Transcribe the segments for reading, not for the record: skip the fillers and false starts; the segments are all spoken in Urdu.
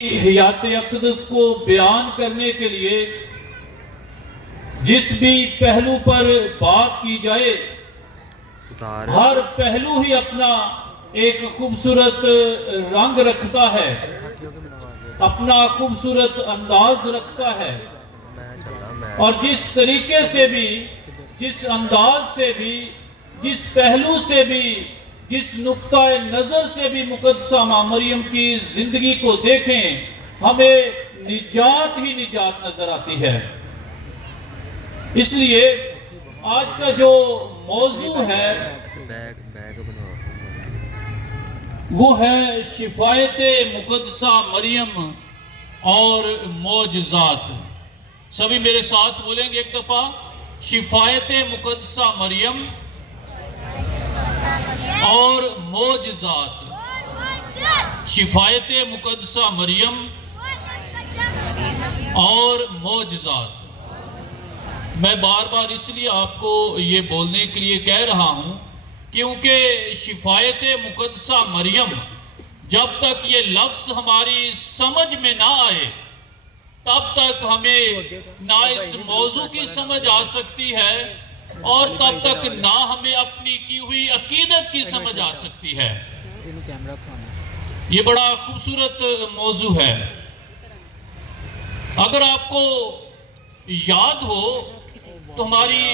حیات اقدس کو بیان کرنے کے لیے جس بھی پہلو پر بات کی جائے ہر پہلو ہی اپنا ایک خوبصورت رنگ رکھتا ہے، اپنا خوبصورت انداز رکھتا ہے، اور جس طریقے سے بھی، جس انداز سے بھی، جس پہلو سے بھی، جس نقطہ نظر سے بھی مقدسہ ماں مریم کی زندگی کو دیکھیں ہمیں نجات ہی نجات نظر آتی ہے۔ اس لیے آج کا جو موضوع ہے وہ ہے شفایت مقدسہ مریم اور معجزات۔ سبھی میرے ساتھ بولیں گے ایک دفعہ، شفایت مقدسہ مریم اور معجزات۔ شفایت مقدسہ مریم اور معجزات۔ میں بار بار اس لیے آپ کو یہ بولنے کے لیے کہہ رہا ہوں کیونکہ شفایت مقدسہ مریم جب تک یہ لفظ ہماری سمجھ میں نہ آئے تب تک ہمیں نہ اس موضوع کی سمجھ آ سکتی ہے اور تب تک نہ ہمیں اپنی کی ہوئی عقیدت کی سمجھ آ سکتی ہے۔ یہ بڑا خوبصورت موضوع ہے۔ اگر آپ کو یاد ہو تو ہماری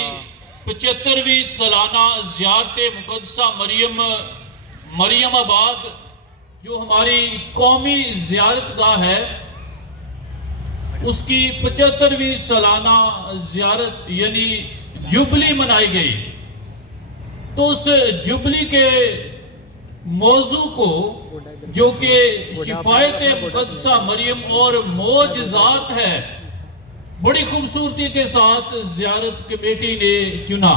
75ویں سالانہ زیارت مقدسہ مریم آباد جو ہماری قومی زیارت گاہ ہے اس کی 75ویں سالانہ زیارت یعنی جبلی منائی گئی، تو اس جبلی کے موضوع کو جو کہ شفایت مقدسہ مریم اور معجزات ہے بڑی خوبصورتی کے ساتھ زیارت کمیٹی نے چنا۔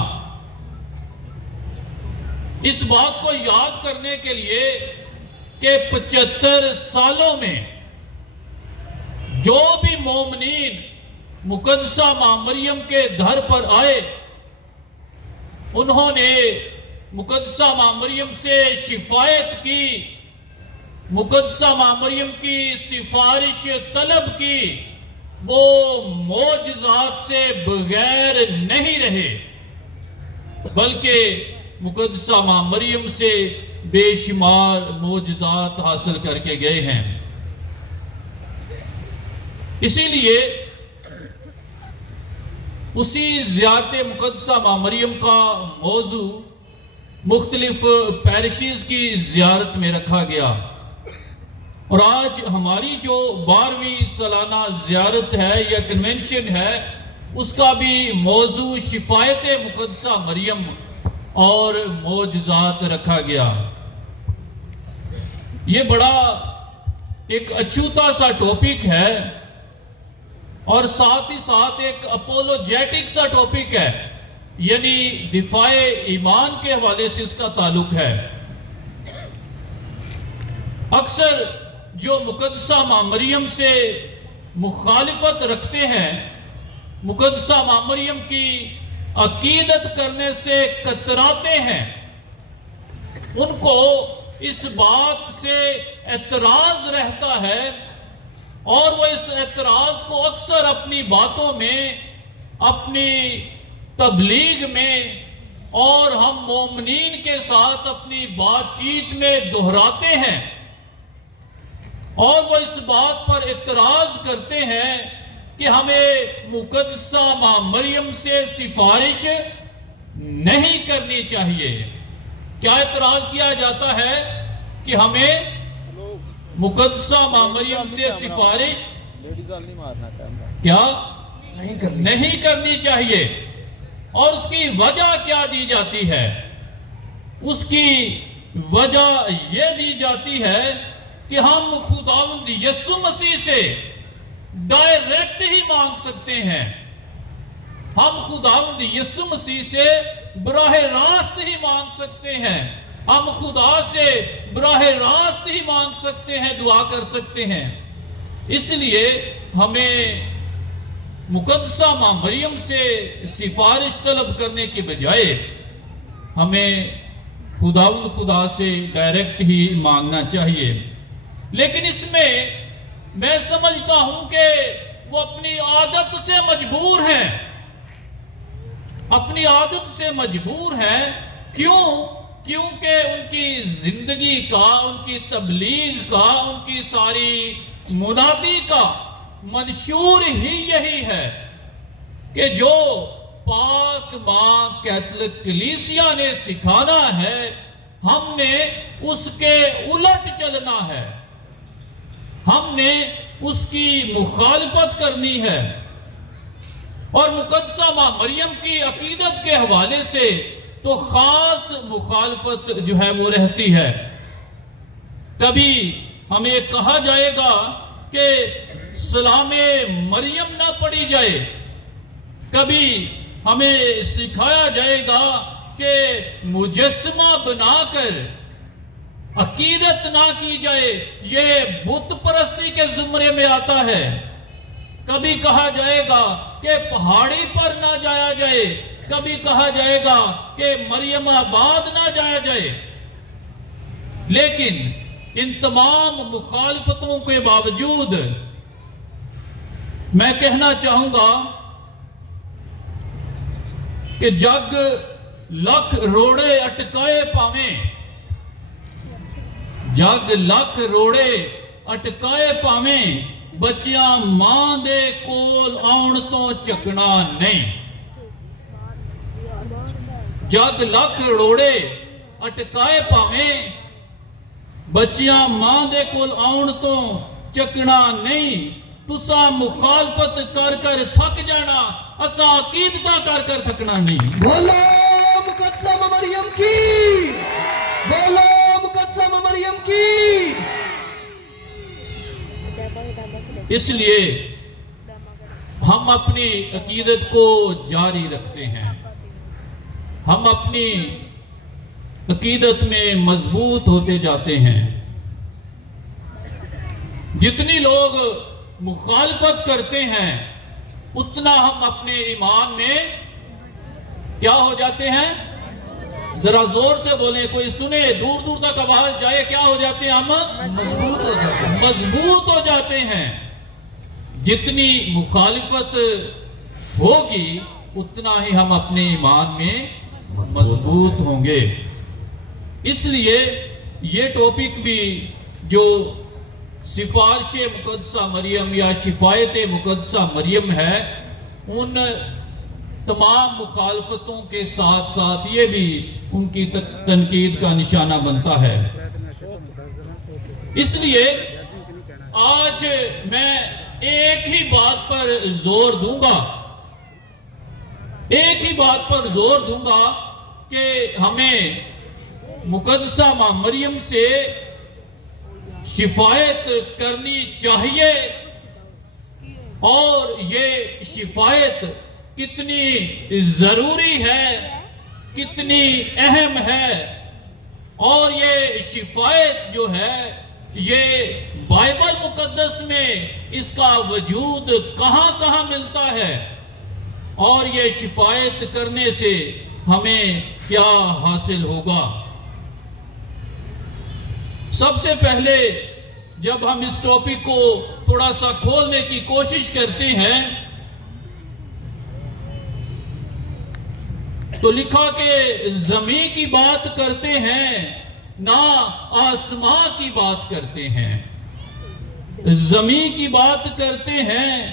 اس بات کو یاد کرنے کے لیے کہ 75 سالوں میں جو بھی مومنین مقدسہ ماں مریم کے در پر آئے انہوں نے مقدسہ ماں مریم سے شفایت کی، مقدسہ ماں مریم کی سفارش طلب کی، وہ معجزات سے بغیر نہیں رہے بلکہ مقدسہ ماں مریم سے بے شمار معجزات حاصل کر کے گئے ہیں۔ اسی لیے اسی زیارت مقدسہ ماں مریم کا موضوع مختلف پیرشیز کی زیارت میں رکھا گیا، اور آج ہماری جو 12ویں سالانہ زیارت ہے یا کنونشن ہے اس کا بھی موضوع شفایت مقدسہ مریم اور معجزات رکھا گیا۔ یہ بڑا ایک اچھوتا سا ٹاپک ہے اور ساتھ ہی ساتھ ایک اپولوجیٹک سا ٹاپک ہے، یعنی دفاع ایمان کے حوالے سے اس کا تعلق ہے۔ اکثر جو مقدسہ ماں مریم سے مخالفت رکھتے ہیں، مقدسہ ماں مریم کی عقیدت کرنے سے کتراتے ہیں، ان کو اس بات سے اعتراض رہتا ہے اور وہ اس اعتراض کو اکثر اپنی باتوں میں، اپنی تبلیغ میں اور ہم مومنین کے ساتھ اپنی بات چیت میں دہراتے ہیں، اور وہ اس بات پر اعتراض کرتے ہیں کہ ہمیں مقدسہ ماں مریم سے سفارش نہیں کرنی چاہیے۔ کیا اعتراض کیا جاتا ہے کہ ہمیں مقدسہ ماں مریم سے سفارش کیا نہیں کرنی چاہیے، اور اس کی وجہ کیا دی جاتی ہے؟ اس کی وجہ یہ دی جاتی ہے کہ ہم خداوند یسوع مسیح سے ڈائریکٹ ہی مانگ سکتے ہیں، ہم خداوند یسوع مسیح سے براہ راست ہی مانگ سکتے ہیں، ہم خدا سے براہ راست ہی مانگ سکتے ہیں، دعا کر سکتے ہیں۔ اس لیے ہمیں مقدسہ ماں مریم سے سفارش طلب کرنے کے بجائے ہمیں خدا سے ڈائریکٹ ہی مانگنا چاہیے۔ لیکن اس میں میں سمجھتا ہوں کہ وہ اپنی عادت سے مجبور ہیں، اپنی عادت سے مجبور ہے۔ کیونکہ ان کی زندگی کا، ان کی تبلیغ کا، ان کی ساری منادی کا منشور ہی یہی ہے کہ جو پاک ماں کیتھولک کلیسیا نے سکھانا ہے، ہم نے اس کے الٹ چلنا ہے، ہم نے اس کی مخالفت کرنی ہے۔ اور مقدسہ ماں مریم کی عقیدت کے حوالے سے تو خاص مخالفت جو ہے وہ رہتی ہے۔ کبھی ہمیں کہا جائے گا کہ سلام مریم نہ پڑھی جائے، کبھی ہمیں سکھایا جائے گا کہ مجسمہ بنا کر عقیدت نہ کی جائے، یہ بت پرستی کے زمرے میں آتا ہے۔ کبھی کہا جائے گا کہ پہاڑی پر نہ جایا جائے، کبھی کہا جائے گا کہ مریم آباد نہ جایا جائے۔ لیکن ان تمام مخالفتوں کے باوجود میں کہنا چاہوں گا کہ جگ لکھ روڑے اٹکائے پاویں، جگ لکھ روڑے اٹکائے پاویں، بچیاں ماں دے کول آن تو چکنا نہیں۔ جگ لکھ روڑے اٹکائے پاویں، بچیاں ماں دے کول آن تو چکنا نہیں۔ تسا مخالفت کر کر تھک جانا، اسا عقیدتہ کر کر تھکنا نہیں۔ بولو مقدسہ ماں مریم کی، بولو مقدسہ ماں مریم کی۔ اس لیے ہم اپنی عقیدت کو جاری رکھتے ہیں، ہم اپنی عقیدت میں مضبوط ہوتے جاتے ہیں۔ جتنی لوگ مخالفت کرتے ہیں اتنا ہم اپنے ایمان میں کیا ہو جاتے ہیں؟ ذرا زور سے بولیں، کوئی سنے، دور دور تک آواز جائے، کیا ہو جاتے ہیں؟ ہم مضبوط ہو جاتے ہیں، مضبوط ہو جاتے ہیں۔ جتنی مخالفت ہوگی اتنا ہی ہم اپنے ایمان میں مضبوط ہوں گے۔ اس لیے یہ ٹاپک بھی جو سفارش مقدسہ مریم یا شفایت مقدسہ مریم ہے، ان تمام مخالفتوں کے ساتھ ساتھ یہ بھی ان کی تنقید کا نشانہ بنتا ہے۔ اس لیے آج میں ایک ہی بات پر زور دوں گا، ایک ہی بات پر زور دوں گا کہ ہمیں مقدسہ ماں مریم سے شفایت کرنی چاہیے، اور یہ شفایت کتنی ضروری ہے، کتنی اہم ہے، اور یہ شفایت جو ہے یہ بائبل مقدس میں اس کا وجود کہاں کہاں ملتا ہے، اور یہ شفایت کرنے سے ہمیں کیا حاصل ہوگا۔ سب سے پہلے جب ہم اس ٹاپک کو تھوڑا سا کھولنے کی کوشش کرتے ہیں تو لکھا کہ زمین کی بات کرتے ہیں نہ آسمان کی بات کرتے ہیں، زمین کی بات کرتے ہیں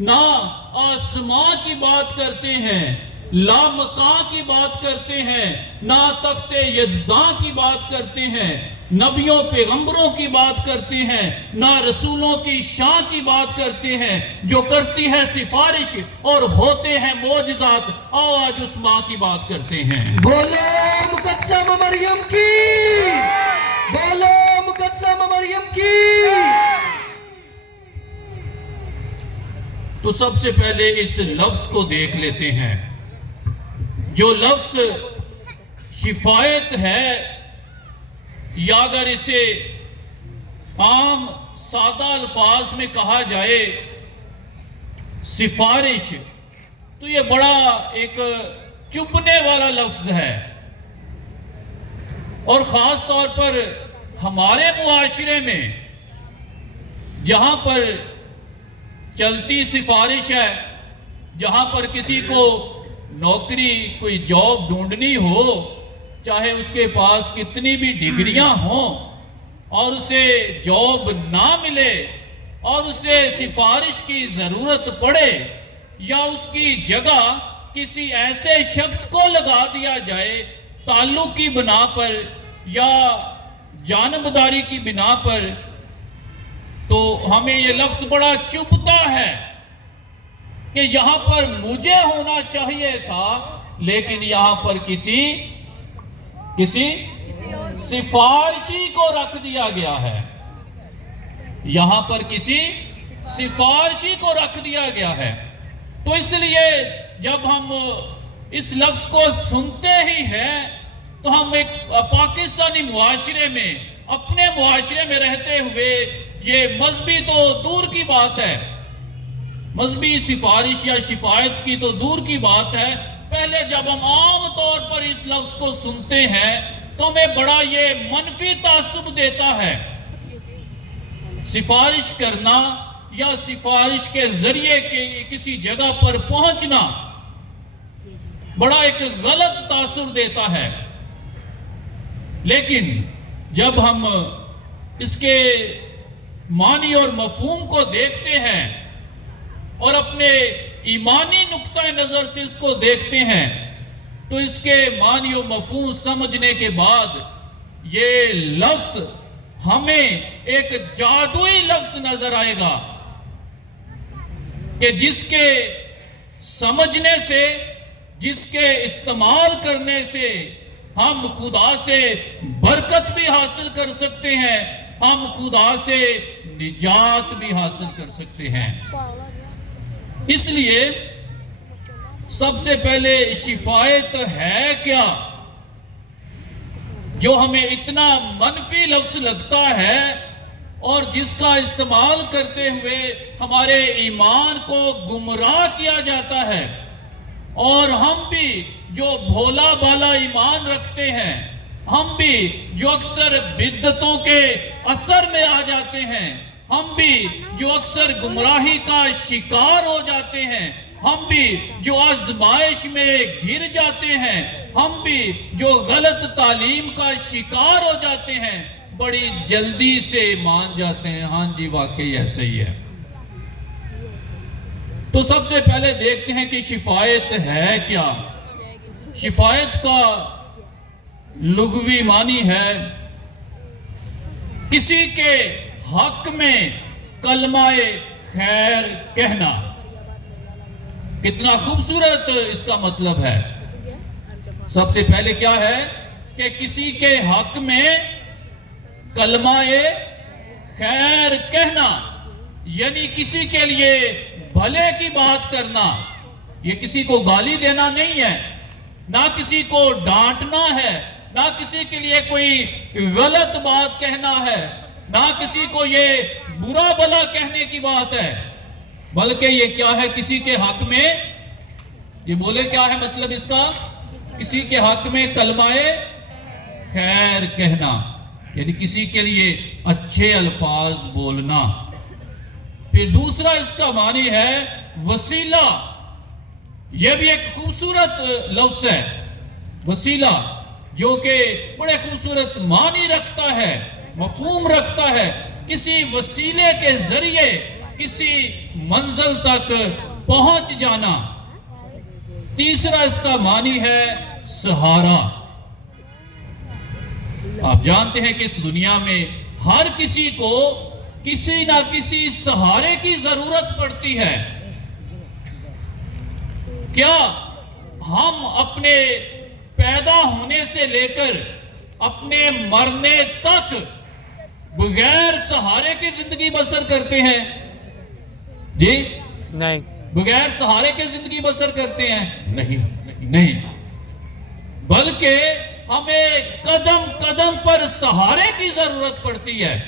نہ آسمان کی بات کرتے ہیں، لامکاں کی بات کرتے ہیں نہ تخت یزداں کی بات کرتے ہیں، نبیوں پیغمبروں کی بات کرتے ہیں نہ رسولوں کی شان کی بات کرتے ہیں، جو کرتی ہے سفارش اور ہوتے ہیں معجزات۔ آؤ آج اس ماں کی بات کرتے ہیں۔ بولو مقدسہ ماں مریم کی، بولو مقدسہ ماں مریم کی۔ تو سب سے پہلے اس لفظ کو دیکھ لیتے ہیں۔ جو لفظ شفایت ہے، یا اگر اسے عام سادہ الفاظ میں کہا جائے سفارش، تو یہ بڑا ایک چبھنے والا لفظ ہے، اور خاص طور پر ہمارے معاشرے میں جہاں پر چلتی سفارش ہے، جہاں پر کسی کو نوکری کوئی جاب ڈھونڈنی ہو، چاہے اس کے پاس کتنی بھی ڈگریاں ہوں اور اسے جاب نہ ملے اور اسے سفارش کی ضرورت پڑے یا اس کی جگہ کسی ایسے شخص کو لگا دیا جائے تعلق کی بنا پر یا جانبداری کی بنا پر، تو ہمیں یہ لفظ بڑا چبھتا ہے کہ یہاں پر مجھے ہونا چاہیے تھا لیکن یہاں پر کسی سفارشی کو رکھ دیا گیا ہے، یہاں پر کسی سفارشی کو رکھ دیا گیا ہے۔ تو اس لیے جب ہم اس لفظ کو سنتے ہی ہیں تو ہم ایک پاکستانی معاشرے میں، اپنے معاشرے میں رہتے ہوئے، یہ مذہبی تو دور کی بات ہے، مذہبی سفارش یا شفاعت کی تو دور کی بات ہے، پہلے جب ہم عام طور پر اس لفظ کو سنتے ہیں تو ہمیں بڑا یہ منفی تعصب دیتا ہے۔ سفارش کرنا یا سفارش کے ذریعے کسی جگہ پر پہنچنا بڑا ایک غلط تاثر دیتا ہے، لیکن جب ہم اس کے معنی اور مفہوم کو دیکھتے ہیں اور اپنے ایمانی نقطہ نظر سے اس کو دیکھتے ہیں تو اس کے معنی و مفہوم سمجھنے کے بعد یہ لفظ ہمیں ایک جادوئی لفظ نظر آئے گا کہ جس کے سمجھنے سے، جس کے استعمال کرنے سے ہم خدا سے برکت بھی حاصل کر سکتے ہیں، ہم خدا سے نجات بھی حاصل کر سکتے ہیں۔ اس لیے سب سے پہلے شفاعت ہے کیا، جو ہمیں اتنا منفی لفظ لگتا ہے اور جس کا استعمال کرتے ہوئے ہمارے ایمان کو گمراہ کیا جاتا ہے، اور ہم بھی جو بھولا بالا ایمان رکھتے ہیں، ہم بھی جو اکثر بدعتوں کے اثر میں آ جاتے ہیں، ہم بھی جو اکثر گمراہی کا شکار ہو جاتے ہیں، ہم بھی جو آزمائش میں گر جاتے ہیں، ہم بھی جو غلط تعلیم کا شکار ہو جاتے ہیں، بڑی جلدی سے مان جاتے ہیں ہاں جی واقعی ایسا ہی ہے۔ تو سب سے پہلے دیکھتے ہیں کہ شفاعت ہے کیا۔ شفاعت کا لغوی معنی ہے کسی کے حق میں کلمہ خیر کہنا۔ کتنا خوبصورت اس کا مطلب ہے۔ سب سے پہلے کیا ہے کہ کسی کے حق میں کلمہ خیر کہنا، یعنی کسی کے لیے بھلے کی بات کرنا۔ یہ کسی کو گالی دینا نہیں ہے، نہ کسی کو ڈانٹنا ہے، نہ کسی کے لیے کوئی غلط بات کہنا ہے، نہ کسی کو یہ برا بلا کہنے کی بات ہے، بلکہ یہ کیا ہے کسی کے حق میں، یہ بولے کیا ہے مطلب اس کا، کسی کے حق میں کلمہ خیر کہنا، یعنی کسی کے لیے اچھے الفاظ بولنا۔ پھر دوسرا اس کا معنی ہے وسیلہ۔ یہ بھی ایک خوبصورت لفظ ہے، وسیلہ، جو کہ بڑے خوبصورت معنی رکھتا ہے، مفہوم رکھتا ہے، کسی وسیلے کے ذریعے کسی منزل تک پہنچ جانا۔ تیسرا اس کا معنی ہے سہارا۔ آپ جانتے ہیں کہ اس دنیا میں ہر کسی کو کسی نہ کسی سہارے کی ضرورت پڑتی ہے۔ کیا ہم اپنے پیدا ہونے سے لے کر اپنے مرنے تک بغیر سہارے کی زندگی بسر کرتے ہیں؟ جی نہیں، بغیر سہارے کے زندگی بسر کرتے ہیں؟ نہیں، بلکہ ہمیں قدم قدم پر سہارے کی ضرورت پڑتی ہے۔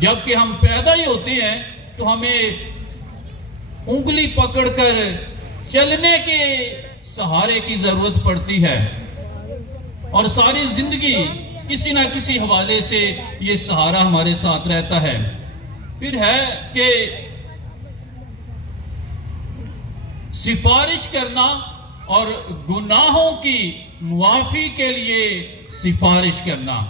جب کہ ہم پیدا ہی ہوتے ہیں تو ہمیں انگلی پکڑ کر چلنے کے سہارے کی ضرورت پڑتی ہے، اور ساری زندگی کسی نہ کسی حوالے سے یہ سہارا ہمارے ساتھ رہتا ہے۔ پھر ہے کہ سفارش کرنا اور گناہوں کی معافی کے لیے سفارش کرنا.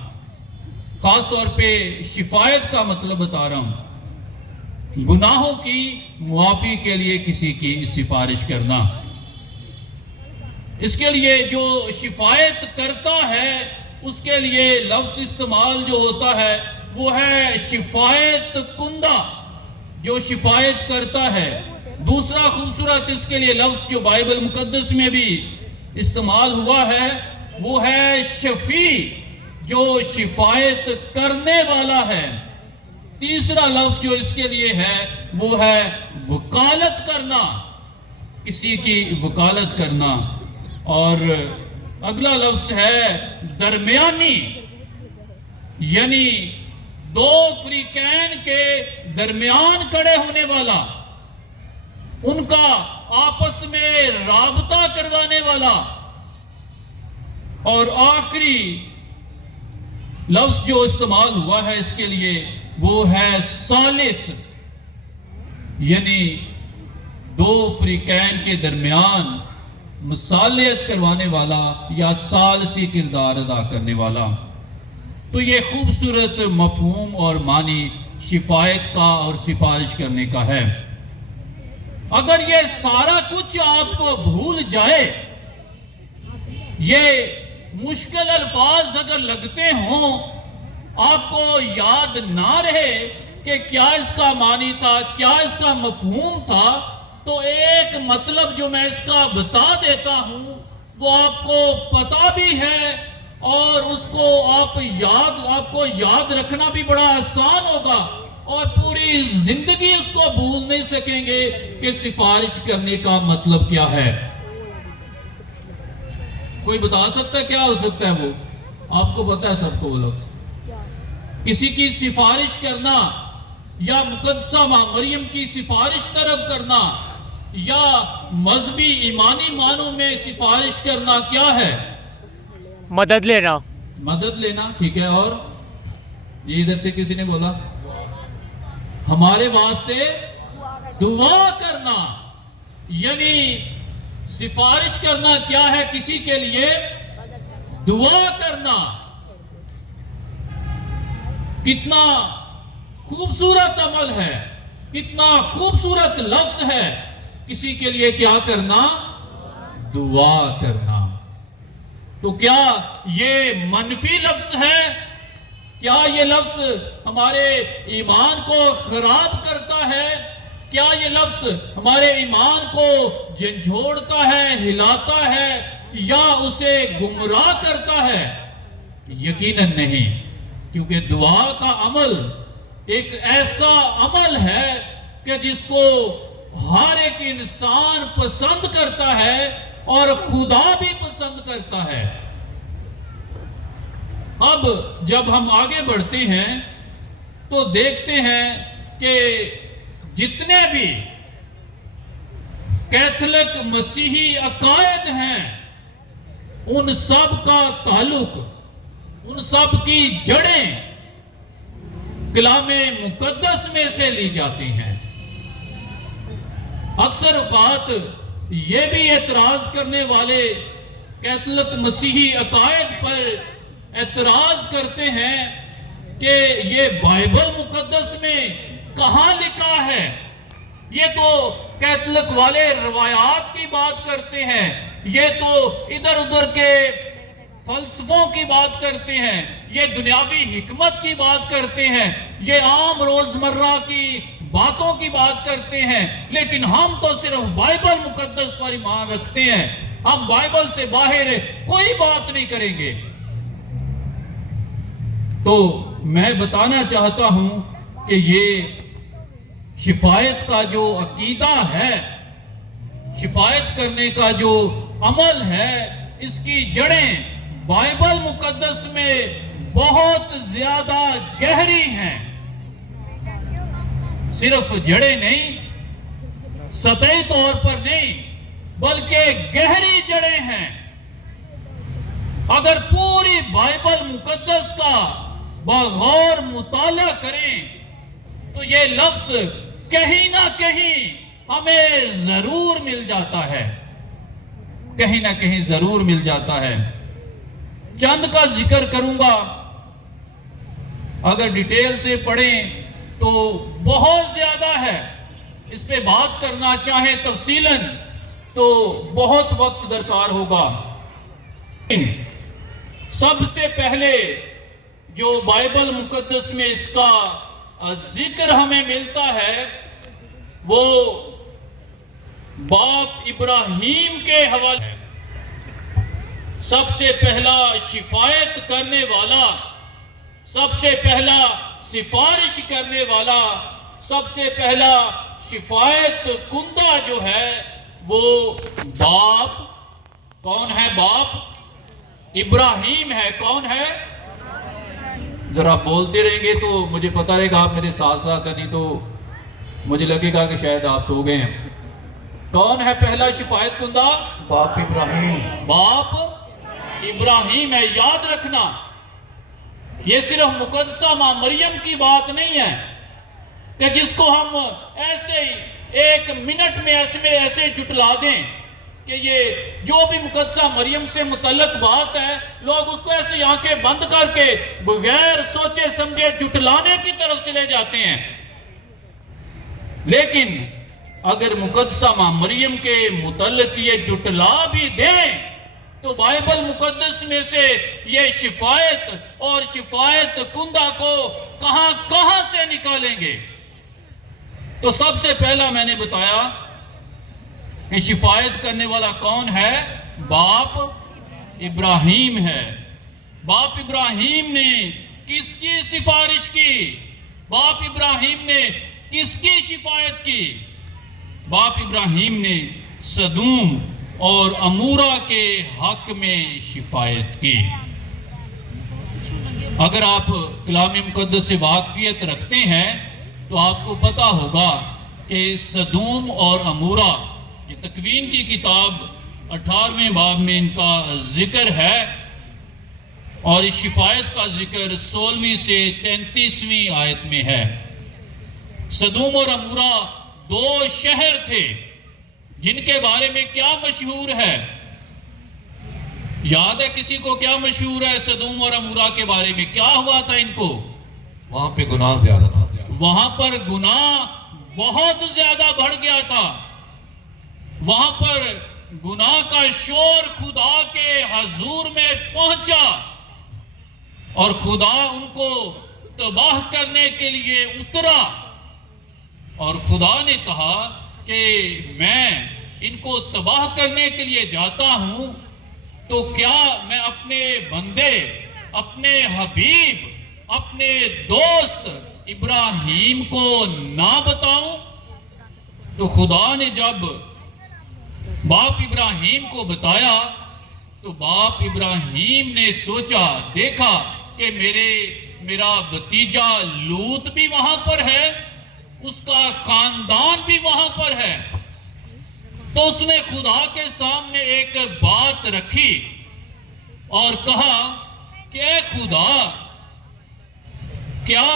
خاص طور پہ شفایت کا مطلب بتا رہا ہوں، گناہوں کی معافی کے لیے کسی کی سفارش کرنا. اس کے لیے جو شفایت کرتا ہے اس کے لیے لفظ استعمال جو ہوتا ہے وہ ہے شفایت کندہ، جو شفایت کرتا ہے. دوسرا خوبصورت اس کے لیے لفظ جو بائبل مقدس میں بھی استعمال ہوا ہے وہ ہے شفیع، جو شفایت کرنے والا ہے. تیسرا لفظ جو اس کے لیے ہے وہ ہے وکالت کرنا، کسی کی وکالت کرنا. اور اگلا لفظ ہے درمیانی، یعنی دو فریقین کے درمیان کھڑے ہونے والا، ان کا آپس میں رابطہ کروانے والا. اور آخری لفظ جو استعمال ہوا ہے اس کے لیے وہ ہے ثالث، یعنی دو فریقین کے درمیان مصالحت کروانے والا یا ثالثی کردار ادا کرنے والا. تو یہ خوبصورت مفہوم اور معنی شفایت کا اور سفارش کرنے کا ہے. اگر یہ سارا کچھ آپ کو بھول جائے، یہ مشکل الفاظ اگر لگتے ہوں، آپ کو یاد نہ رہے کہ کیا اس کا معنی تھا، کیا اس کا مفہوم تھا، تو ایک مطلب جو میں اس کا بتا دیتا ہوں وہ آپ کو پتا بھی ہے اور اس کو آپ کو یاد رکھنا بھی بڑا آسان ہوگا اور پوری زندگی اس کو بھول نہیں سکیں گے کہ سفارش کرنے کا مطلب کیا ہے. کوئی بتا سکتا ہے کیا ہو سکتا ہے؟ وہ آپ کو پتا ہے سب کو وہ لفظ. کسی کی سفارش کرنا یا مقدسہ ماں مریم کی سفارش طلب کرنا یا مذہبی ایمانی معنوں میں سفارش کرنا کیا ہے؟ مدد لینا. مدد لینا، ٹھیک ہے. اور یہ ادھر سے کسی نے بولا ہمارے واسطے دعا کرنا، یعنی سفارش کرنا کیا ہے؟ کسی کے لیے دعا کرنا. کتنا خوبصورت عمل ہے، کتنا خوبصورت لفظ ہے. کسی کے لیے کیا کرنا؟ دعا کرنا. تو کیا یہ منفی لفظ ہے؟ کیا یہ لفظ ہمارے ایمان کو خراب کرتا ہے؟ کیا یہ لفظ ہمارے ایمان کو جھنجھوڑتا ہے، ہلاتا ہے یا اسے گمراہ کرتا ہے؟ یقیناً نہیں، کیونکہ دعا کا عمل ایک ایسا عمل ہے کہ جس کو ہر ایک انسان پسند کرتا ہے اور خدا بھی پسند کرتا ہے. اب جب ہم آگے بڑھتے ہیں تو دیکھتے ہیں کہ جتنے بھی کیتھولک مسیحی عقائد ہیں ان سب کا تعلق، ان سب کی جڑیں کلام مقدس میں سے لی جاتی ہیں. اکثر اوقات یہ بھی اعتراض کرنے والے کیتھولک مسیحی عقائد پر اعتراض کرتے ہیں کہ یہ بائبل مقدس میں کہاں لکھا ہے؟ یہ تو کیتھولک والے روایات کی بات کرتے ہیں، یہ تو ادھر ادھر کے فلسفوں کی بات کرتے ہیں، یہ دنیاوی حکمت کی بات کرتے ہیں، یہ عام روزمرہ کی باتوں کی بات کرتے ہیں. لیکن ہم تو صرف بائبل مقدس پر ایمان رکھتے ہیں، ہم بائبل سے باہر کوئی بات نہیں کریں گے. تو میں بتانا چاہتا ہوں کہ یہ شفایت کا جو عقیدہ ہے، شفایت کرنے کا جو عمل ہے، اس کی جڑیں بائبل مقدس میں بہت زیادہ گہری ہیں. صرف جڑیں نہیں، سطحی طور پر نہیں، بلکہ گہری جڑیں ہیں. اگر پوری بائبل مقدس کا بغور مطالعہ کریں تو یہ لفظ کہیں نہ کہیں ہمیں ضرور مل جاتا ہے، کہیں نہ کہیں ضرور مل جاتا ہے۔ چند کا ذکر کروں گا، اگر ڈیٹیل سے پڑھیں تو بہت زیادہ ہے، اس پہ بات کرنا چاہیں تفصیلاً تو بہت وقت درکار ہوگا۔ سب سے پہلے جو بائبل مقدس میں اس کا ذکر ہمیں ملتا ہے وہ باپ ابراہیم کے حوالے ہے۔ سب سے پہلا شفاعت کرنے والا، سب سے پہلا سفارش کرنے والا، سب سے پہلا شفاعت کندہ جو ہے وہ باپ، کون ہے؟ باپ ابراہیم ہے۔ کون ہے؟ ذرا بولتے رہیں گے تو مجھے پتہ رہے گا آپ میرے ساتھ ساتھ ہیں، نہیں تو مجھے لگے گا کہ شاید آپ سو گئے ہیں۔ کون ہے پہلا شفاعت کندہ؟ باپ ابراہیم۔ باپ ابراہیم ہے۔ یاد رکھنا یہ صرف مقدسہ ماں مریم کی بات نہیں ہے کہ جس کو ہم ایسے ہی ایک منٹ میں ایسے جٹلا دیں کہ یہ جو بھی مقدسہ مریم سے متعلق بات ہے لوگ اس کو ایسے آنکھیں بند کر کے بغیر سوچے سمجھے جٹلانے کی طرف چلے جاتے ہیں۔ لیکن اگر مقدسہ ماں مریم کے متعلق یہ جٹلا بھی دیں تو بائبل مقدس میں سے یہ شفاعت اور شفاعت کندہ کو کہاں سے نکالیں گے؟ تو سب سے پہلا میں نے بتایا کہ شفاعت کرنے والا کون ہے؟ باپ ابراہیم ہے۔ باپ ابراہیم نے کس کی سفارش کی؟ باپ ابراہیم نے کس کی شفاعت کی؟ باپ ابراہیم نے سدوم اور عمورہ کے حق میں شفاعت کی۔ اگر آپ کلام مقدس سے واقفیت رکھتے ہیں تو آپ کو پتہ ہوگا کہ سدوم اور عمورہ، یہ تکوین کی کتاب 18ویں باب میں ان کا ذکر ہے، اور اس شفاعت کا ذکر 16ویں سے 33ویں آیت میں ہے۔ سدوم اور عمورہ دو شہر تھے جن کے بارے میں کیا مشہور ہے؟ یاد ہے کسی کو کیا مشہور ہے سدوم اور عمورہ کے بارے میں؟ کیا ہوا تھا ان کو؟ وہاں پہ گناہ زیادہ تھا، وہاں پر گناہ بہت زیادہ بڑھ گیا تھا۔ وہاں پر گناہ کا شور خدا کے حضور میں پہنچا اور خدا ان کو تباہ کرنے کے لیے اترا، اور خدا نے کہا کہ میں ان کو تباہ کرنے کے لیے جاتا ہوں تو کیا میں اپنے بندے، اپنے حبیب، اپنے دوست ابراہیم کو نہ بتاؤں؟ تو خدا نے جب باپ ابراہیم کو بتایا تو باپ ابراہیم نے سوچا، دیکھا کہ میرا بھتیجا لوط بھی وہاں پر ہے، اس کا خاندان بھی وہاں پر ہے، تو اس نے خدا کے سامنے ایک بات رکھی اور کہا کہ اے خدا، کیا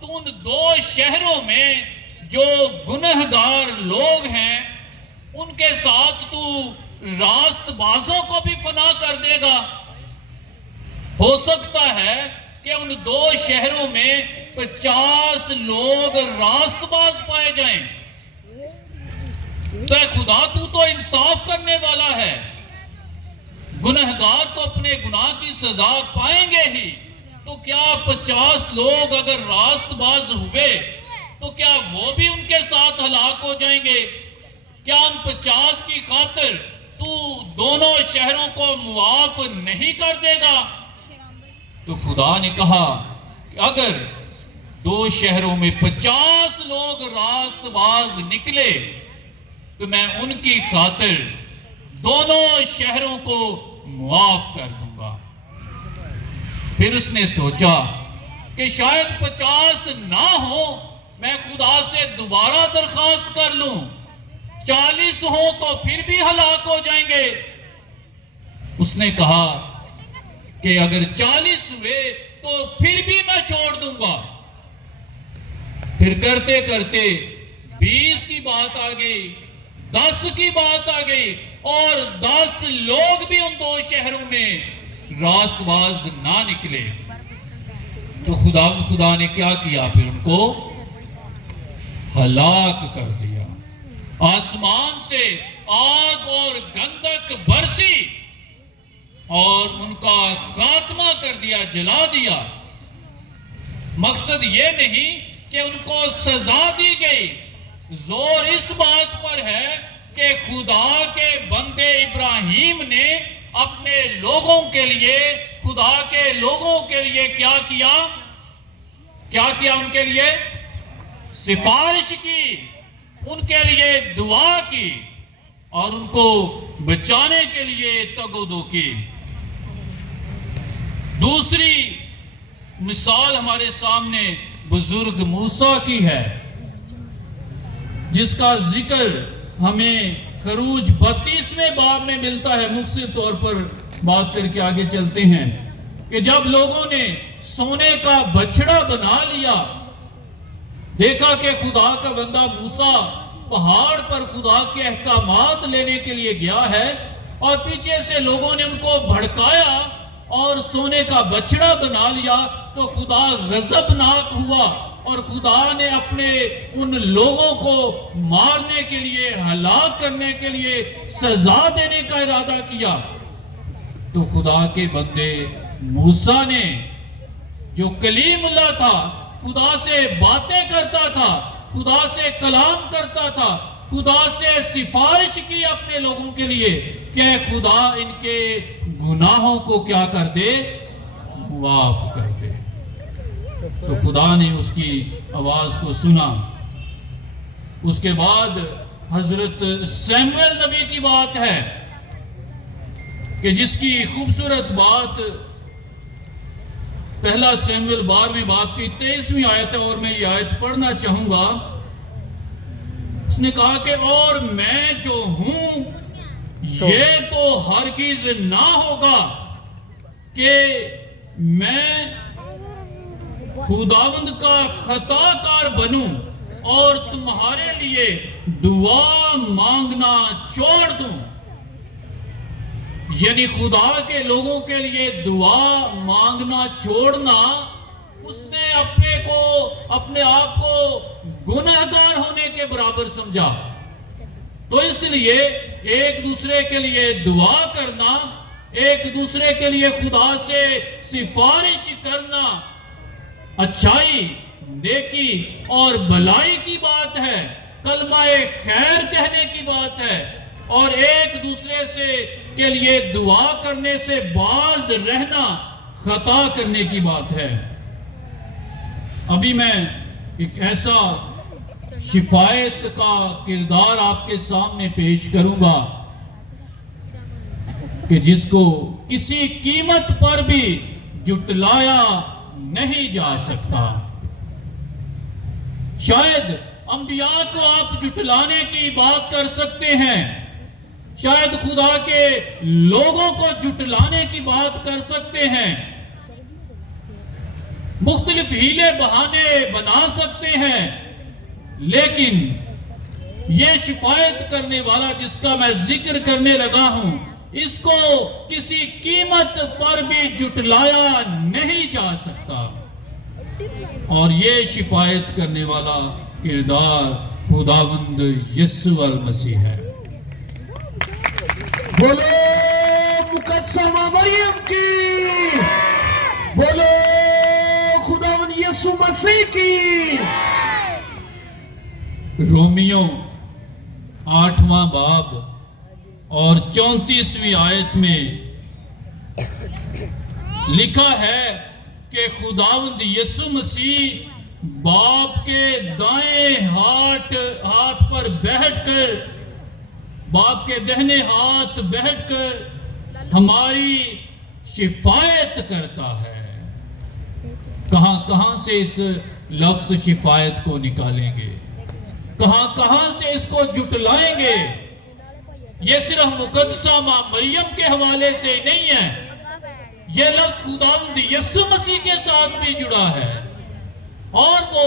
تو ان دو شہروں میں جو گنہگار لوگ ہیں ان کے ساتھ تو راست بازوں کو بھی فنا کر دے گا؟ ہو سکتا ہے کہ ان دو شہروں میں 50 لوگ راست باز پائے جائیں۔ تو اے خدا، تو انصاف کرنے والا ہے، گنہگار تو اپنے گناہ کی سزا پائیں گے ہی، تو کیا 50 لوگ اگر راست باز ہوئے تو کیا وہ بھی ان کے ساتھ ہلاک ہو جائیں گے؟ کیا ان 50 کی خاطر تو دونوں شہروں کو معاف نہیں کر دے گا؟ تو خدا نے کہا کہ اگر دو شہروں میں 50 لوگ راست باز نکلے تو میں ان کی خاطر دونوں شہروں کو معاف کر دوں گا۔ پھر اس نے سوچا کہ شاید 50 نہ ہو، میں خدا سے دوبارہ درخواست کر لوں، 40 ہو تو پھر بھی ہلاک ہو جائیں گے۔ اس نے کہا کہ اگر 40 ہوئے تو پھر بھی میں چھوڑ دوں گا۔ پھر کرتے کرتے 20 کی بات آ گئی، 10 کی بات آ گئی، اور 10 لوگ بھی ان 2 شہروں میں راست باز نہ نکلے تو خدا نے کیا کیا؟ پھر ان کو ہلاک کر دیا۔ آسمان سے آگ اور گندک برسی اور ان کا خاتمہ کر دیا، جلا دیا۔ مقصد یہ نہیں کہ ان کو سزا دی گئی، زور اس بات پر ہے کہ خدا کے بندے ابراہیم نے اپنے لوگوں کے لیے، خدا کے لوگوں کے لیے کیا کیا ان کے لیے؟ سفارش کی، ان کے لیے دعا کی اور ان کو بچانے کے لیے تگ و دو کی۔ دوسری مثال ہمارے سامنے بزرگ موسیٰ کی ہے، جس کا ذکر ہمیں خروج 32ویں باب میں ملتا ہے۔ مختصر طور پر بات کر کے آگے چلتے ہیں کہ جب لوگوں نے سونے کا بچڑا بنا لیا، دیکھا کہ خدا کا بندہ موسیٰ پہاڑ پر خدا کے احکامات لینے کے لیے گیا ہے اور پیچھے سے لوگوں نے ان کو بھڑکایا اور سونے کا بچڑا بنا لیا، تو خدا غضبناک ہوا اور خدا نے اپنے ان لوگوں کو مارنے کے لیے، ہلاک کرنے کے لیے، سزا دینے کا ارادہ کیا۔ تو خدا کے بندے موسیٰ نے، جو کلیم اللہ تھا، خدا سے باتیں کرتا تھا، خدا سے کلام کرتا تھا، خدا سے سفارش کی اپنے لوگوں کے لیے کہ خدا ان کے گناہوں کو کیا کر دے؟ معاف کر دے۔ تو خدا نے اس کی آواز کو سنا۔ اس کے بعد حضرت سیموئیل نبی کی بات ہے کہ جس کی خوبصورت بات پہلا سیموئیل 12ویں باب کی 23ویں آیت ہے، اور میں یہ آیت پڑھنا چاہوں گا۔ اس نے کہا کہ اور میں جو ہوں یہ تو ہرگز نہ ہوگا کہ میں خداوند کا خطا کار بنوں اور تمہارے لیے دعا مانگنا چھوڑ دوں۔ یعنی خدا کے لوگوں کے لیے دعا مانگنا چھوڑنا، اس نے اپنے آپ کو گنہگار ہونے کے برابر سمجھا۔ تو اس لیے ایک دوسرے کے لیے دعا کرنا، ایک دوسرے کے لیے خدا سے سفارش کرنا اچھائی، نیکی اور بھلائی کی بات ہے، کلمہ خیر کہنے کی بات ہے، اور ایک دوسرے سے کے لیے دعا کرنے سے باز رہنا خطا کرنے کی بات ہے۔ ابھی میں ایک ایسا شفایت کا کردار آپ کے سامنے پیش کروں گا کہ جس کو کسی قیمت پر بھی جھٹلایا نہیں جا سکتا۔ شاید انبیاء کو آپ جھٹلانے کی بات کر سکتے ہیں، شاید خدا کے لوگوں کو جھٹلانے کی بات کر سکتے ہیں، مختلف ہیلے بہانے بنا سکتے ہیں، لیکن یہ شفایت کرنے والا جس کا میں ذکر کرنے لگا ہوں، اس کو کسی قیمت پر بھی جھٹلایا نہیں جا سکتا۔ اور یہ شفایت کرنے والا کردار خداوند یسوع المسیح ہے۔ بولو مقدسہ ماں مریم کی، بولو خداوند یسوع مسیح کی۔ رومیو 8واں باب اور 34ویں آیت میں لکھا ہے کہ خداوند یسوع مسیح باپ کے دائیں ہاتھ پر بیٹھ کر، باپ کے دہنے ہاتھ بیٹھ کر ہماری شفایت کرتا ہے۔ کہاں سے اس لفظ شفایت کو نکالیں گے؟ کہاں سے اس کو جھٹلائیں گے؟ یہ صرف مقدسہ ماں مریم کے حوالے سے نہیں ہے، یہ لفظ خداوند یسوع مسیح کے ساتھ بھی جڑا ہے، اور وہ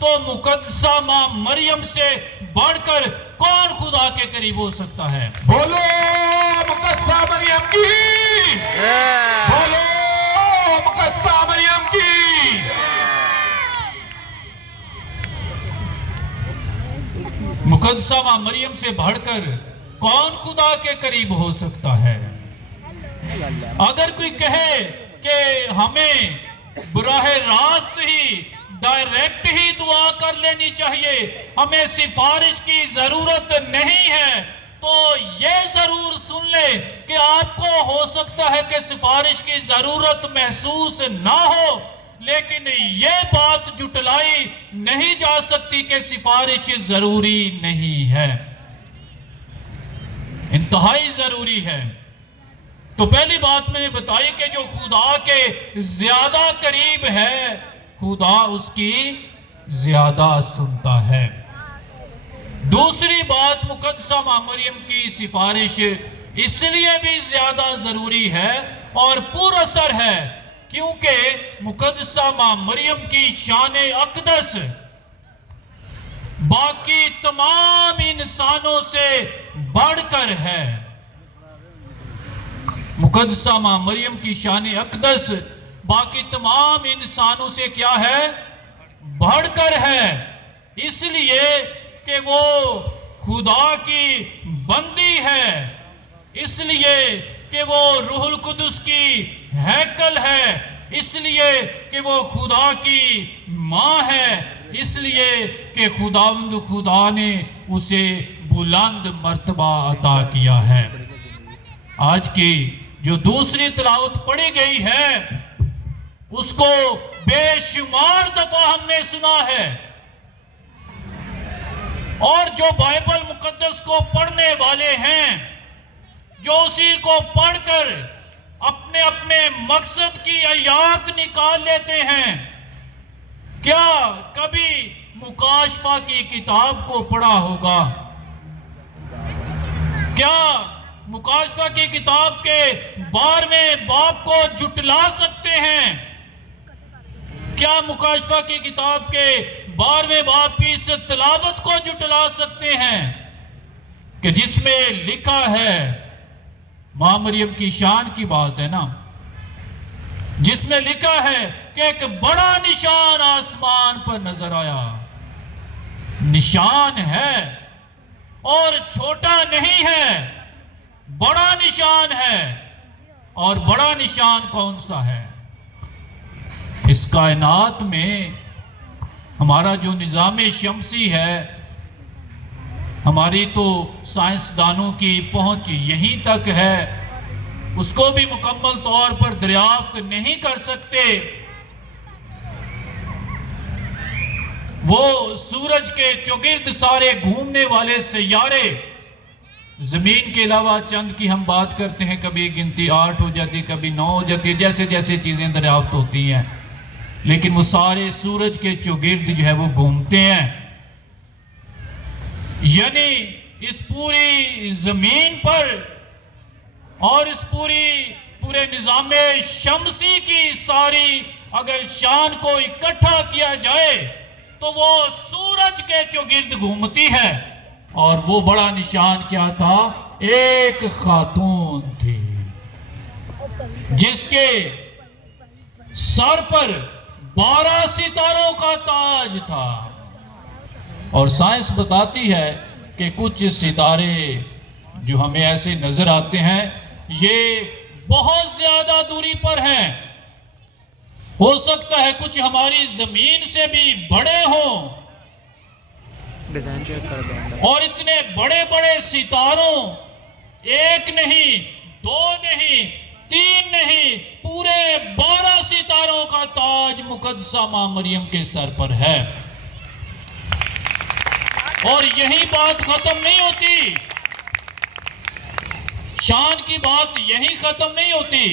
تو مقدسہ ماں مریم سے بڑھ کر کون خدا کے قریب ہو سکتا ہے؟ بولو مقدسہ مریم کی، بولو مقدسہ مریم کی۔ مقدسہ ماں مریم سے بڑھ کر کون خدا کے قریب ہو سکتا ہے؟ اگر کوئی کہے کہ ہمیں براہ راست ہی ڈائریکٹ ہی دعا کر لینی چاہیے، ہمیں سفارش کی ضرورت نہیں ہے، تو یہ ضرور سن لے کہ آپ کو ہو سکتا ہے کہ سفارش کی ضرورت محسوس نہ ہو، لیکن یہ بات جھٹلائی نہیں جا سکتی کہ سفارش ضروری نہیں ہے، انتہائی ضروری ہے۔ تو پہلی بات میں نے بتائی کہ جو خدا کے زیادہ قریب ہے، خدا اس کی زیادہ سنتا ہے۔ دوسری بات، مقدسہ ماں مریم کی سفارش اس لیے بھی زیادہ ضروری ہے اور پر اثر ہے کیونکہ مقدسہ ماں مریم کی شان اقدس باقی تمام انسانوں سے بڑھ کر ہے۔ مقدسہ ماں مریم کی شان اقدس باقی تمام انسانوں سے کیا ہے؟ بڑھ کر ہے، اس لیے کہ وہ خدا کی بندی ہے، اس لیے کہ وہ روح القدس کی ہیکل ہے، اس لیے کہ وہ خدا کی ماں ہے، اس لیے کہ خداوند خدا نے اسے بلند مرتبہ عطا کیا ہے۔ آج کی جو دوسری تلاوت پڑھی گئی ہے اس کو بے شمار دفعہ ہم نے سنا ہے، اور جو بائبل مقدس کو پڑھنے والے ہیں، جو اسی کو پڑھ کر اپنے اپنے مقصد کی آیات نکال لیتے ہیں، کیا کبھی مکاشفہ کی کتاب کو پڑھا ہوگا؟ کیا مکاشفہ کی کتاب کے 12ویں باب کو جھٹلا سکتے ہیں؟ کیا مکاشفہ کی کتاب کے 12ویں باب کی اس تلاوت کو جھٹلا سکتے ہیں کہ جس میں لکھا ہے، ماں مریم کی شان کی بات ہے نا، جس میں لکھا ہے کہ ایک بڑا نشان آسمان پر نظر آیا، نشان ہے اور چھوٹا نہیں ہے، بڑا نشان ہے، اور بڑا نشان کون سا ہے؟ اس کائنات میں ہمارا جو نظام شمسی ہے، ہماری تو سائنسدانوں کی پہنچ یہیں تک ہے، اس کو بھی مکمل طور پر دریافت نہیں کر سکتے۔ وہ سورج کے چوگرد سارے گھومنے والے سیارے، زمین کے علاوہ چند کی ہم بات کرتے ہیں، کبھی گنتی 8 ہو جاتی، کبھی 9 ہو جاتی، جیسے جیسے چیزیں دریافت ہوتی ہیں، لیکن وہ سارے سورج کے چوگرد جو ہے وہ گھومتے ہیں، یعنی اس پوری زمین پر اور اس پورے نظام شمسی کی ساری اگر شان کو اکٹھا کیا جائے تو وہ سورج کے چوگرد گھومتی ہے۔ اور وہ بڑا نشان کیا تھا؟ ایک خاتون تھی جس کے سر پر 12 ستاروں کا تاج تھا، اور سائنس بتاتی ہے کہ کچھ ستارے جو ہمیں ایسے نظر آتے ہیں یہ بہت زیادہ دوری پر ہیں، ہو سکتا ہے کچھ ہماری زمین سے بھی بڑے ہوں، اور اتنے بڑے بڑے ستاروں، ایک نہیں، 2 نہیں، 3 نہیں، پورے 12 ستاروں کا تاج مقدسہ ماں مریم کے سر پر ہے۔ اور یہی بات ختم نہیں ہوتی، شان کی بات یہی ختم نہیں ہوتی،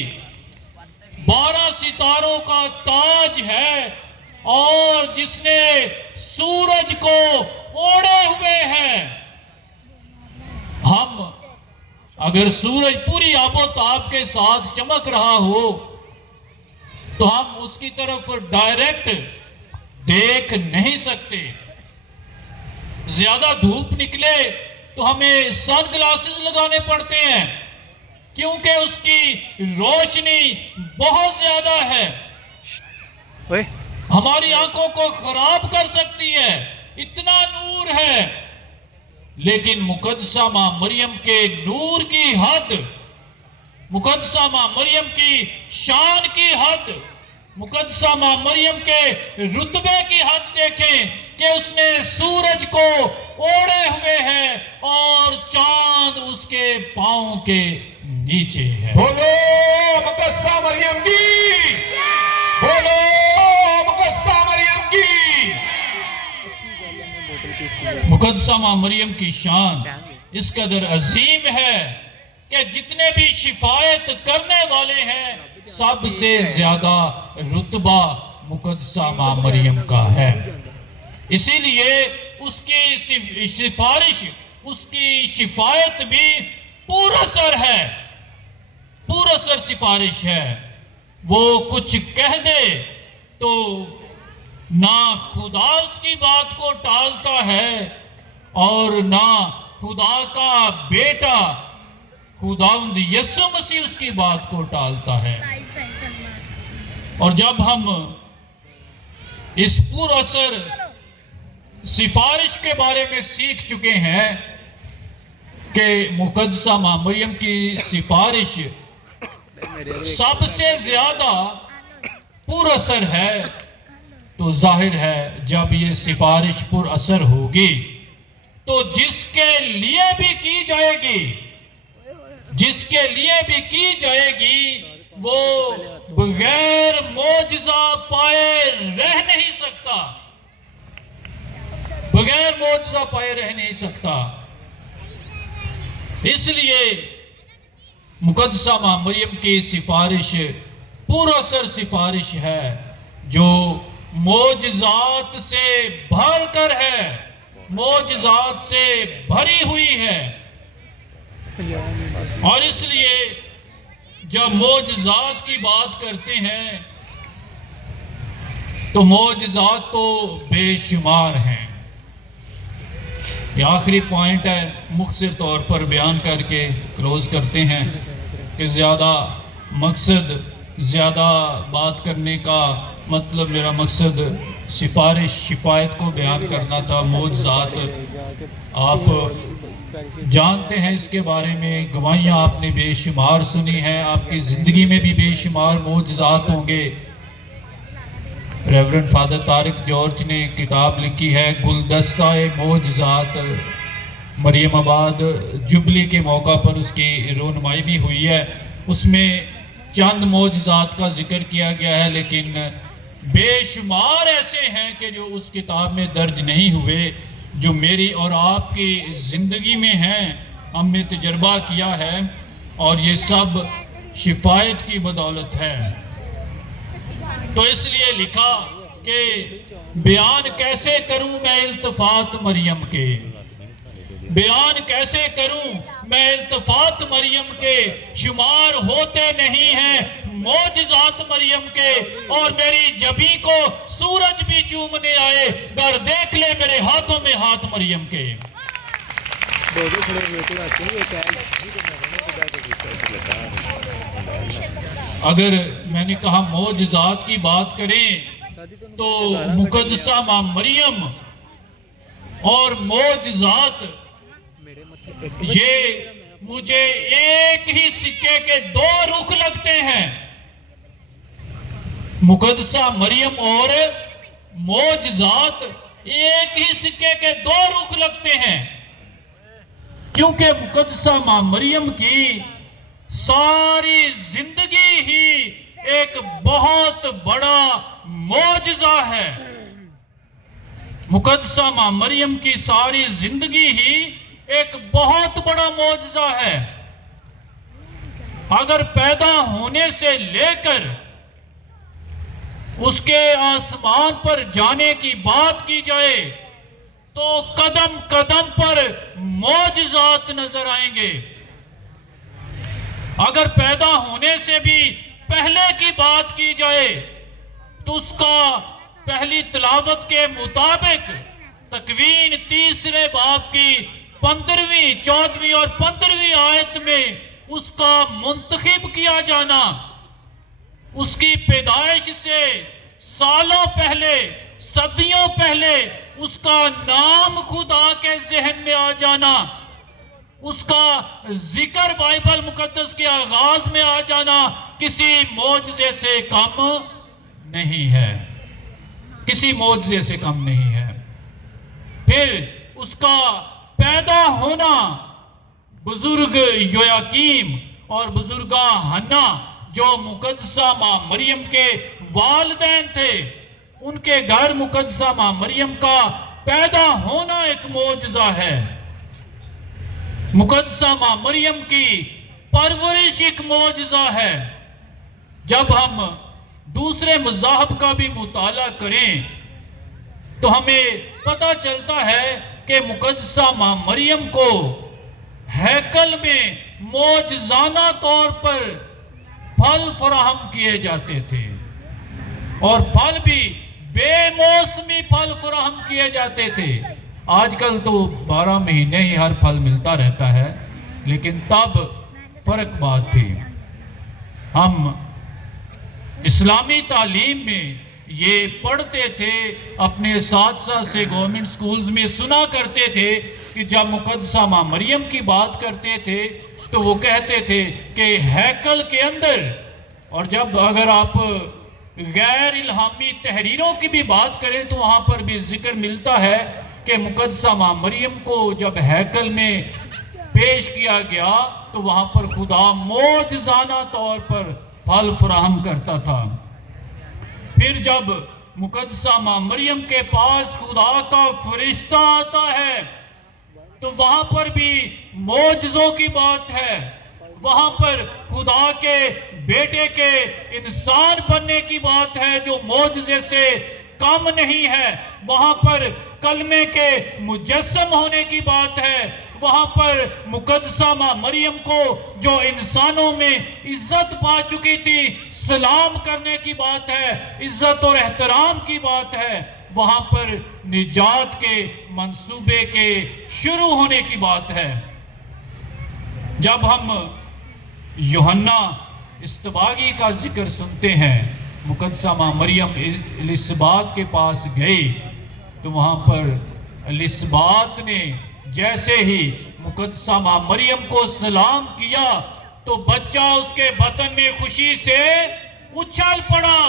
12 ستاروں کا تاج ہے، اور جس نے سورج کو اوڑے ہوئے ہیں۔ ہم اگر سورج پوری آب و تاب کے ساتھ چمک رہا ہو تو ہم اس کی طرف ڈائریکٹ دیکھ نہیں سکتے. زیادہ دھوپ نکلے تو ہمیں سن گلاسز لگانے پڑتے ہیں کیونکہ اس کی روشنی بہت زیادہ ہے, اوئے ہماری آنکھوں کو خراب کر سکتی ہے, اتنا نور ہے. لیکن مقدسہ ماں مریم کے نور کی حد, مقدسہ ماں مریم کی شان کی حد, مقدسہ ماں مریم کے رتبے کی حد دیکھیں کہ اس نے سورج کو اوڑے ہوئے ہے اور چاند اس کے پاؤں کے نیچے ہے. بولو مقدسہ مریم کی, بولو مقدسہ مریم کی. مقدسہ ماں مریم کی شان اس قدر عظیم ہے کہ جتنے بھی شفاعت کرنے والے ہیں سب سے زیادہ رتبہ مقدسہ ماں مریم کا ہے. اسی لیے اس کی سفارش, اس کی شفاعت بھی پراثر ہے, پراثر سفارش ہے. وہ کچھ کہہ دے تو نہ خدا اس کی بات کو ٹالتا ہے اور نہ خدا کا بیٹا خداوند یسوع مسیح اس کی بات کو ٹالتا ہے. اور جب ہم اس پراثر سفارش کے بارے میں سیکھ چکے ہیں کہ مقدسہ ماں مریم کی سفارش سب سے زیادہ پراثر ہے, تو ظاہر ہے جب یہ سفارش پر اثر ہوگی تو جس کے لیے بھی کی جائے گی, جس کے لیے بھی کی جائے گی وہ بغیر معجزہ پائے رہ نہیں سکتا, بغیر معجزہ پائے رہ نہیں سکتا. اس لیے مقدسہ ماں مریم کی سفارش پراثر سفارش ہے جو معجزات سے بھر کر ہے, معجزات سے بھری ہوئی ہے. اور اس لیے جب معجزات کی بات کرتے ہیں تو معجزات تو بے شمار ہیں. یہ آخری پوائنٹ ہے, مختصر طور پر بیان کر کے کلوز کرتے ہیں کہ زیادہ مقصد, زیادہ بات کرنے کا مطلب, میرا مقصد سفارش شفاعت کو بیان کرنا تھا. معجزات آپ جانتے ہیں, اس کے بارے میں گواہیاں آپ نے بے شمار سنی ہیں, آپ کی زندگی میں بھی بے شمار معجزات ہوں گے. ریورنڈ فادر طارق جارج نے کتاب لکھی ہے گلدستہ معجزات, مریم آباد جبلی کے موقع پر اس کی رونمائی بھی ہوئی ہے. اس میں چند معجزات کا ذکر کیا گیا ہے لیکن بے شمار ایسے ہیں کہ جو اس کتاب میں درج نہیں ہوئے, جو میری اور آپ کی زندگی میں ہیں, ہم نے تجربہ کیا ہے, اور یہ سب شفاعت کی بدولت ہے. تو اس لیے لکھا کہ بیان کیسے کروں میں التفات مریم کے, بیان کیسے کروں میں التفات مریم کے, شمار ہوتے نہیں ہیں معجزات مریم کے, اور میری جبیں کو سورج بھی چومنے آئے, در دیکھ لے میرے ہاتھوں میں ہاتھ مریم کے. اگر میں نے کہا معجزات کی بات کریں تو مقدسہ ماں مریم اور معجزات یہ مجھے ایک ہی سکے کے دو رخ لگتے ہیں. مقدسہ مریم اور معجزات ایک ہی سکے کے دو رخ لگتے ہیں, کیونکہ مقدسہ ماں مریم کی ساری زندگی ہی ایک بہت بڑا معجزہ ہے. مقدسہ ماں مریم کی ساری زندگی ہی ایک بہت بڑا معجزہ ہے. اگر پیدا ہونے سے لے کر اس کے آسمان پر جانے کی بات کی جائے تو قدم قدم پر معجزات نظر آئیں گے. اگر پیدا ہونے سے بھی پہلے کی بات کی جائے تو اس کا پہلی تلاوت کے مطابق تکوین 3 باب کی 15ویں 14ویں اور 15ویں آیت میں اس کا منتخب کیا جانا، اس کی پیدائش سے سالوں پہلے، صدیوں پہلے اس کا نام خدا کے ذہن میں آ جانا، اس کا ذکر بائبل مقدس کے آغاز میں آ جانا کسی معجزے سے کم نہیں ہے، کسی معجزے سے کم نہیں ہے۔ پھر اس کا پیدا ہونا، بزرگ یویاکیم اور بزرگہ حنا جو مقدسہ ماں مریم کے والدین تھے، ان کے گھر مقدسہ ماں مریم کا پیدا ہونا ایک معجزہ ہے۔ مقدسہ ماں مریم کی پرورش ایک معجزہ ہے۔ جب ہم دوسرے مذاہب کا بھی مطالعہ کریں تو ہمیں پتہ چلتا ہے کہ مقدسہ ماں مریم کو ہیکل میں معجزانہ طور پر پھل فراہم کیے جاتے تھے، اور پھل بھی بے موسمی پھل فراہم کیے جاتے تھے۔ آج کل تو 12 مہینے ہی ہر پھل ملتا رہتا ہے، لیکن تب فرق بات تھی۔ ہم اسلامی تعلیم میں یہ پڑھتے تھے، اپنے اساتذہ سے گورنمنٹ سکولز میں سنا کرتے تھے کہ جب مقدسہ ماں مریم کی بات کرتے تھے تو وہ کہتے تھے کہ ہیکل کے اندر، اور جب اگر آپ غیر الہامی تحریروں کی بھی بات کریں تو وہاں پر بھی ذکر ملتا ہے کہ مقدسہ ماں مریم کو جب ہیکل میں پیش کیا گیا تو وہاں پر خدا معجزانہ طور پر پھل فراہم کرتا تھا۔ پھر جب مقدسہ ماں مریم کے پاس خدا کا فرشتہ آتا ہے تو وہاں پر بھی معجزوں کی بات ہے، وہاں پر خدا کے بیٹے کے انسان بننے کی بات ہے جو معجزے سے کم نہیں ہے، وہاں پر کلمے کے مجسم ہونے کی بات ہے، وہاں پر مقدسہ ماں مریم کو جو انسانوں میں عزت پا چکی تھی سلام کرنے کی بات ہے، عزت اور احترام کی بات ہے، وہاں پر نجات کے منصوبے کے شروع ہونے کی بات ہے۔ جب ہم یوحنا استباغی کا ذکر سنتے ہیں، مقدسہ ماں مریم الیصابات کے پاس گئی تو وہاں پر الیصابات نے جیسے ہی مقدسہ ماں مریم کو سلام کیا تو بچہ اس کے بطن میں خوشی سے اچھل پڑا،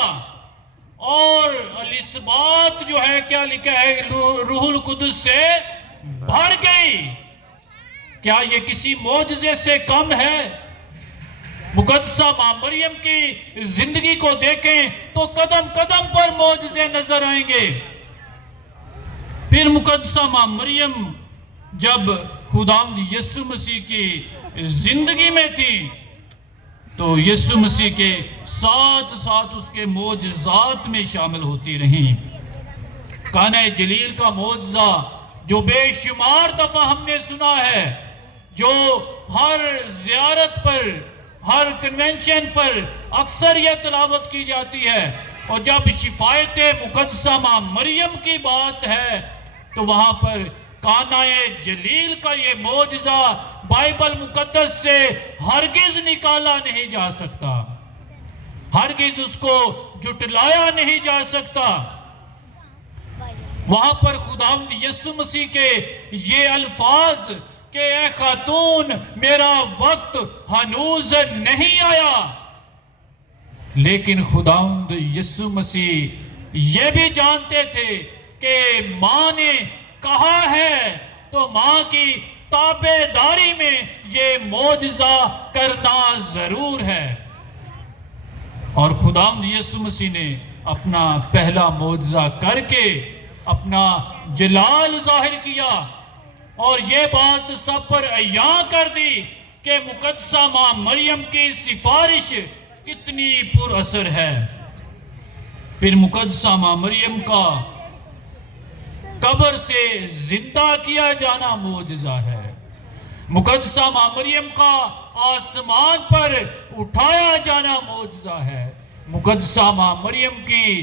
اور الیصابات جو ہے کیا لکھا ہے روح القدس سے بھر گئی۔ کیا یہ کسی معجزے سے کم ہے؟ مقدسہ ماں مریم کی زندگی کو دیکھیں تو قدم قدم پر معجزے نظر آئیں گے۔ پھر مقدسہ ماں مریم جب خداوند یسوع مسیح کی زندگی میں تھی تو یسوع مسیح کے ساتھ ساتھ اس کے معجزات میں شامل ہوتی رہیں۔ کانہ جلیل کا معجزہ جو بے شمار دفعہ ہم نے سنا ہے، جو ہر زیارت پر، ہر کنونشن پر اکثر یہ تلاوت کی جاتی ہے، اور جب شفاعت مقدسہ ماں مریم کی بات ہے تو وہاں پر کانہ جلیل کا یہ معجزہ بائبل مقدس سے ہرگز نکالا نہیں جا سکتا، ہرگز اس کو جھٹلایا نہیں جا سکتا۔ وہاں پر خداوند یسوع مسیح کے یہ الفاظ کہ اے خاتون میرا وقت ہنوز نہیں آیا، لیکن خداوند یسوع مسیح یہ بھی جانتے تھے کہ ماں نے کہا ہے تو ماں کی تابع داری میں یہ معجزہ کرنا ضرور ہے، اور خداوند یسوع مسیح نے اپنا پہلا معجزہ کر کے اپنا جلال ظاہر کیا، اور یہ بات سب پر عیاں کر دی کہ مقدسہ ماں مریم کی سفارش کتنی پر اثر ہے۔ پھر مقدسہ ماں مریم کا قبر سے زندہ کیا جانا معجزہ ہے، مقدسہ ماں مریم کا آسمان پر اٹھایا جانا معجزہ ہے، مقدسہ ماں مریم کی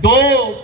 2